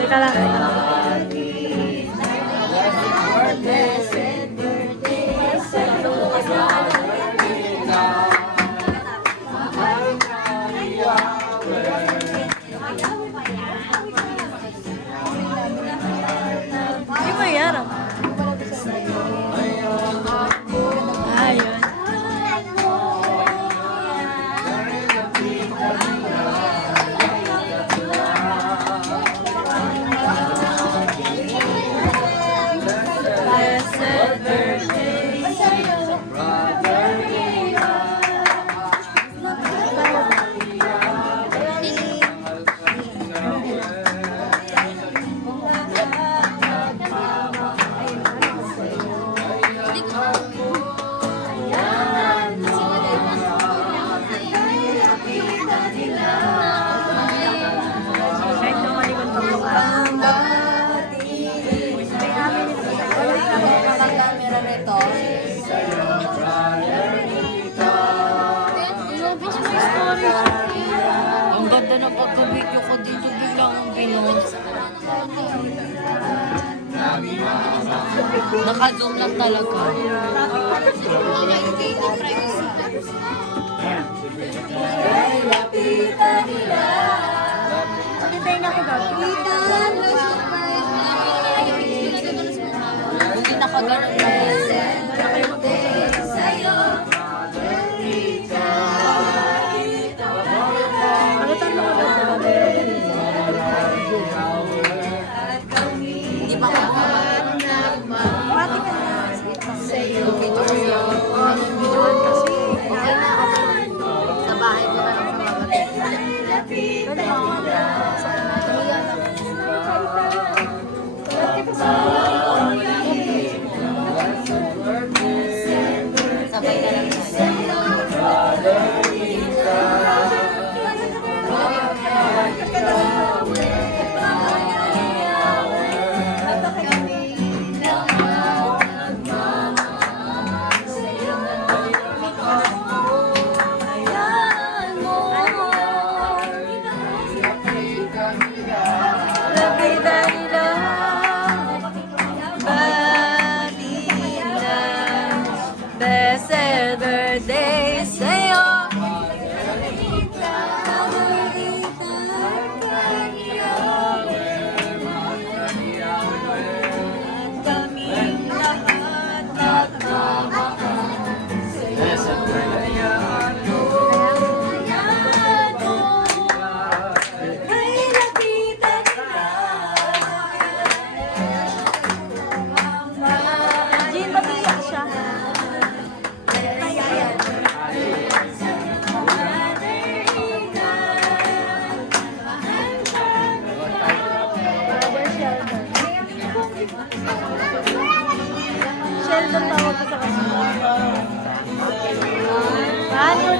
Teka lang. Hindi mo yarap. Ayun. Ang ganda ng pagka-video ko dito, biglang ang binos. Naka-zoom lang talaga. Hindi nakaganon na hindi pa ako sa bahay ko na lang sabay na lang Blessed birthday sa'yo. Jean, pabiyak siya. Sheldon tawag ko sa kasama. Ano?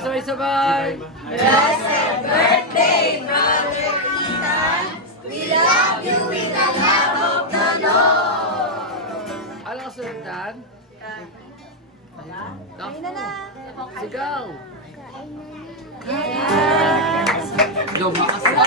Sabay-sabay! Blessed birthday, Brother Ethan! We love you with the love of the Lord! Ano ang sunod dyan? Kain na na. Sigaw! Yes! Lumakas na.